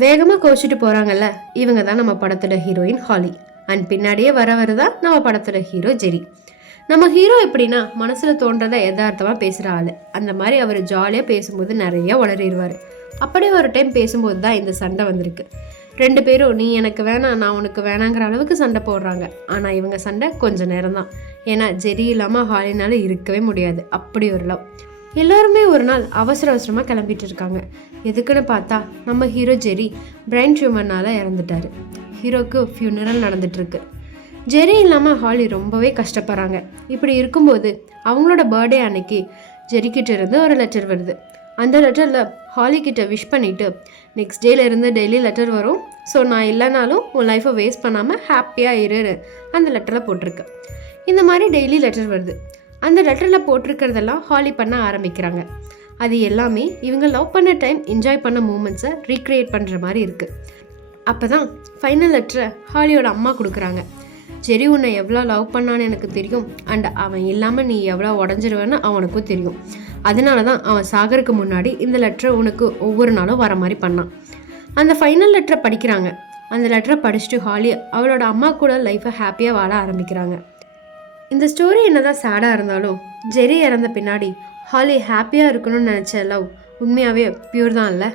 வேகமாக கோச்சிட்டு போகிறாங்கல்ல, இவங்க தான் நம்ம படத்தோட ஹீரோயின் ஹாலி. அண்ட் பின்னாடியே வரதான் நம்ம படத்தோட ஹீரோ ஜெரி. நம்ம ஹீரோ எப்படின்னா மனசில் தோன்றதை யதார்த்தமாக பேசுகிற ஆள். அந்த மாதிரி அவர் ஜாலியாக பேசும்போது நிறைய உளறிடுவார். அப்படியே ஒரு டைம் பேசும்போது தான் இந்த சண்டை வந்திருக்கு. ரெண்டு பேரும் நீ எனக்கு வேணாம் நான் உனக்கு வேணாங்கிற அளவுக்கு சண்டை போடுறாங்க. ஆனால் இவங்க சண்டை கொஞ்சம் நேரம் தான். ஏன்னா ஜெரி இல்லாமல் ஹாலினால இருக்கவே முடியாது. அப்படி ஒரு லவ். எல்லோருமே ஒரு நாள் அவசரமாக கிளம்பிட்டு இருக்காங்க. எதுக்குன்னு பார்த்தா நம்ம ஹீரோ ஜெரி பிரெயின் டியூமர்னால இறந்துட்டாரு. ஹீரோக்கு ஃபியூனரல் நடந்துட்டுருக்கு. ஜெரி இல்லாமல் ஹாலி ரொம்பவே கஷ்டப்படுறாங்க. இப்படி இருக்கும்போது அவங்களோட பர்த்டே அன்னைக்கு ஜெரிக்கிட்ட இருந்து ஒரு லெட்டர் வருது. அந்த லெட்டரில் ஹாலிக்கிட்ட விஷ் பண்ணிவிட்டு நெக்ஸ்ட் டேலேருந்து டெய்லி லெட்டர் வரும். ஸோ நான் இல்லைனாலும் உன் லைஃப்பை வேஸ்ட் பண்ணாமல் ஹாப்பியாக இரு அந்த லெட்டரில் போட்டிருக்கு. இந்த மாதிரி டெய்லி லெட்டர் வருது. அந்த லெட்டரில் போட்டிருக்கிறதெல்லாம் ஹாலி பண்ண ஆரம்பிக்கிறாங்க. அது எல்லாமே இவங்க லவ் பண்ண டைம் என்ஜாய் பண்ண மூமெண்ட்ஸை ரீக்ரியேட் பண்ணுற மாதிரி இருக்குது. அப்போ தான் ஃபைனல் லெட்டரை ஹாலியோட அம்மா கொடுக்குறாங்க. ஜெரி உன்னை எவ்வளோ லவ் பண்ணான்னு எனக்கு தெரியும். அண்ட் அவன் இல்லாமல் நீ எவ்வளோ உடஞ்சிருவேன்னு அவனுக்கும் தெரியும். அதனால தான் அவன் சாகருக்கு முன்னாடி இந்த லெட்டரை உனக்கு ஒவ்வொரு நாளும் வர மாதிரி பண்ணான். அந்த ஃபைனல் லெட்டரை படிக்கிறாங்க. அந்த லெட்டரை படிச்சுட்டு ஹாலி அவளோட அம்மா கூட லைஃப்பை ஹாப்பியாக வாழ ஆரம்பிக்கிறாங்க. இந்த ஸ்டோரி என்னதான் சேடாக இருந்தாலும் ஜெரி இறந்த பின்னாடி ஹாலி ஹாப்பியாக இருக்கணும்னு நினச்ச லவ் உண்மையாகவே பியூர் தான் இல்லை.